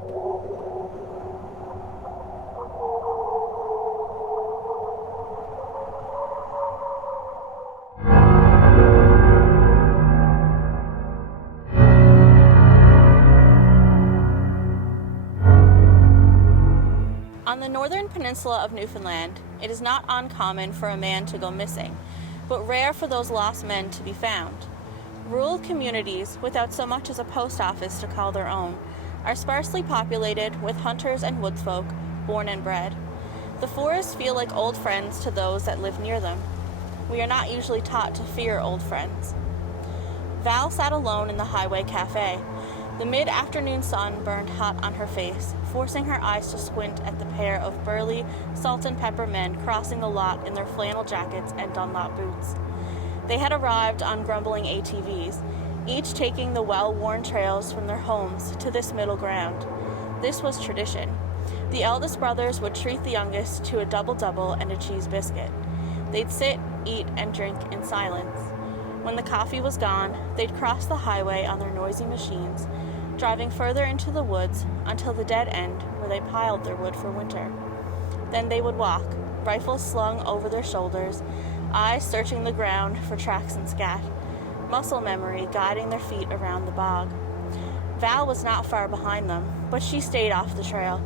On the northern peninsula of Newfoundland, it is not uncommon for a man to go missing, but rare for those lost men to be found. Rural communities, without so much as a post office to call their own, are sparsely populated with hunters and woodsfolk, born and bred. The forests feel like old friends to those that live near them. We are not usually taught to fear old friends. Val sat alone in the highway cafe. The mid-afternoon sun burned hot on her face, forcing her eyes to squint at the pair of burly, salt and pepper men crossing the lot in their flannel jackets and Dunlop boots. They had arrived on grumbling ATVs, each taking the well-worn trails from their homes to this middle ground. This was tradition. The eldest brothers would treat the youngest to a double-double and a cheese biscuit. They'd sit, eat, and drink in silence. When the coffee was gone, they'd cross the highway on their noisy machines, driving further into the woods until the dead end where they piled their wood for winter. Then they would walk, rifles slung over their shoulders, eyes searching the ground for tracks and scat, muscle memory guiding their feet around the bog. Val was not far behind them, but she stayed off the trail,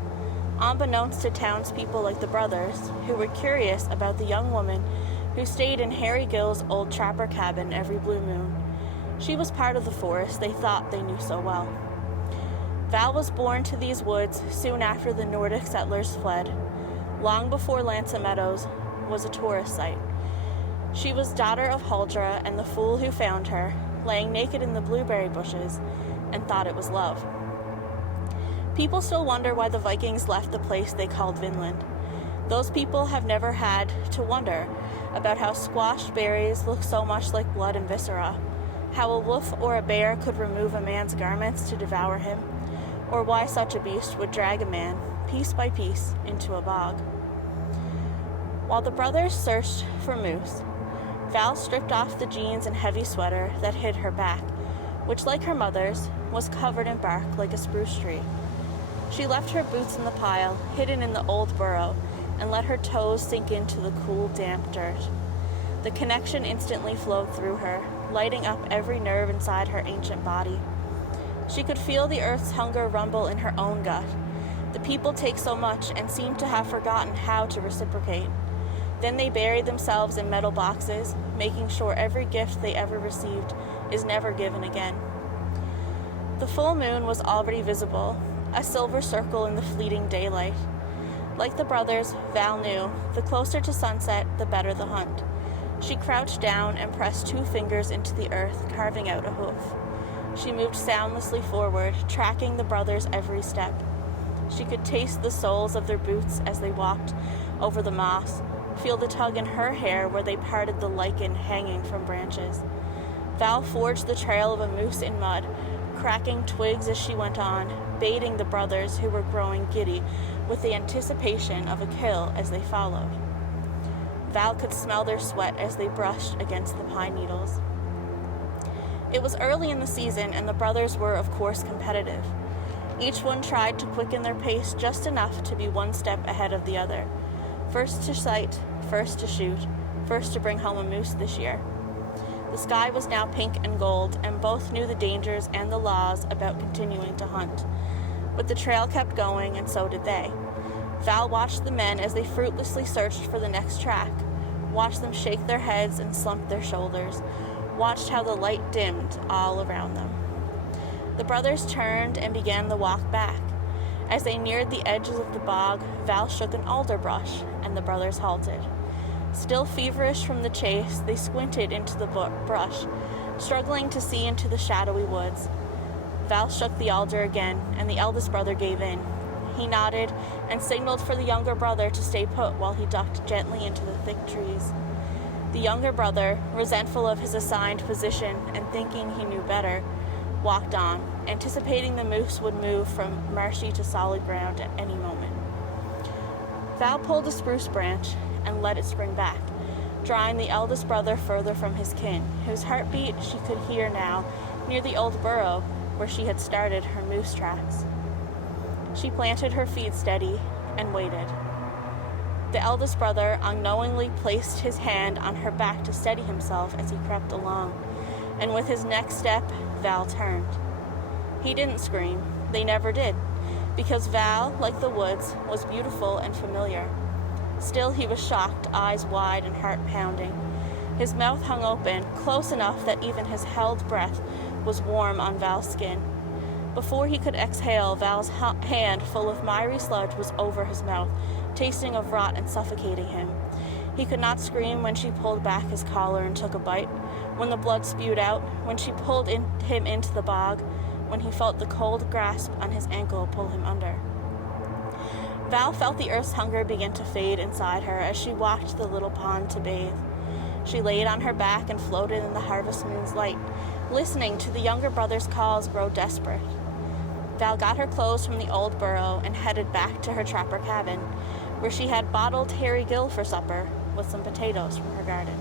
unbeknownst to townspeople like the brothers, who were curious about the young woman who stayed in Harry Gill's old trapper cabin every blue moon. She was part of the forest they thought they knew so well. Val was born to these woods soon after the Nordic settlers fled, long before Lancet Meadows was a tourist site. She was daughter of Huldra and the fool who found her, laying naked in the blueberry bushes, and thought it was love. People still wonder why the Vikings left the place they called Vinland. Those people have never had to wonder about how squashed berries look so much like blood and viscera, how a wolf or a bear could remove a man's garments to devour him, or why such a beast would drag a man, piece by piece, into a bog. While the brothers searched for moose, Val stripped off the jeans and heavy sweater that hid her back, which, like her mother's, was covered in bark like a spruce tree. She left her boots in the pile, hidden in the old burrow, and let her toes sink into the cool, damp dirt. The connection instantly flowed through her, lighting up every nerve inside her ancient body. She could feel the earth's hunger rumble in her own gut. The people take so much and seem to have forgotten how to reciprocate. Then they bury themselves in metal boxes, making sure every gift they ever received is never given again. The full moon was already visible, a silver circle in the fleeting daylight. Like the brothers, Val knew, the closer to sunset, the better the hunt. She crouched down and pressed 2 fingers into the earth, carving out a hoof. She moved soundlessly forward, tracking the brothers' every step. She could taste the soles of their boots as they walked over the moss, feel the tug in her hair where they parted the lichen hanging from branches. Val forged the trail of a moose in mud, cracking twigs as she went on, baiting the brothers who were growing giddy with the anticipation of a kill as they followed. Val could smell their sweat as they brushed against the pine needles. It was early in the season, and the brothers were, of course, competitive. Each one tried to quicken their pace just enough to be one step ahead of the other. First to sight, first to shoot, first to bring home a moose this year. The sky was now pink and gold, and both knew the dangers and the laws about continuing to hunt. But the trail kept going, and so did they. Val watched the men as they fruitlessly searched for the next track, watched them shake their heads and slump their shoulders, watched how the light dimmed all around them. The brothers turned and began the walk back. As they neared the edges of the bog, Val shook an alder brush, and the brothers halted. Still feverish from the chase, they squinted into the brush, struggling to see into the shadowy woods. Val shook the alder again, and the eldest brother gave in. He nodded and signaled for the younger brother to stay put while he ducked gently into the thick trees. The younger brother, resentful of his assigned position and thinking he knew better, walked on, anticipating the moose would move from marshy to solid ground at any moment. Val pulled a spruce branch and let it spring back, drawing the eldest brother further from his kin, whose heartbeat she could hear now near the old burrow where she had started her moose tracks. She planted her feet steady and waited. The eldest brother unknowingly placed his hand on her back to steady himself as he crept along, and with his next step, Val turned. He didn't scream. They never did, because Val, like the woods, was beautiful and familiar. Still, he was shocked, eyes wide and heart pounding. His mouth hung open, close enough that even his held breath was warm on Val's skin. Before he could exhale, Val's hand full of miry sludge was over his mouth, tasting of rot and suffocating him. He could not scream when she pulled back his collar and took a bite, when the blood spewed out, when she pulled him into the bog, when he felt the cold grasp on his ankle pull him under. Val felt the earth's hunger begin to fade inside her as she walked to the little pond to bathe. She laid on her back and floated in the harvest moon's light, listening to the younger brother's calls grow desperate. Val got her clothes from the old burrow and headed back to her trapper cabin, where she had bottled Harry Gill for supper with some potatoes from her garden.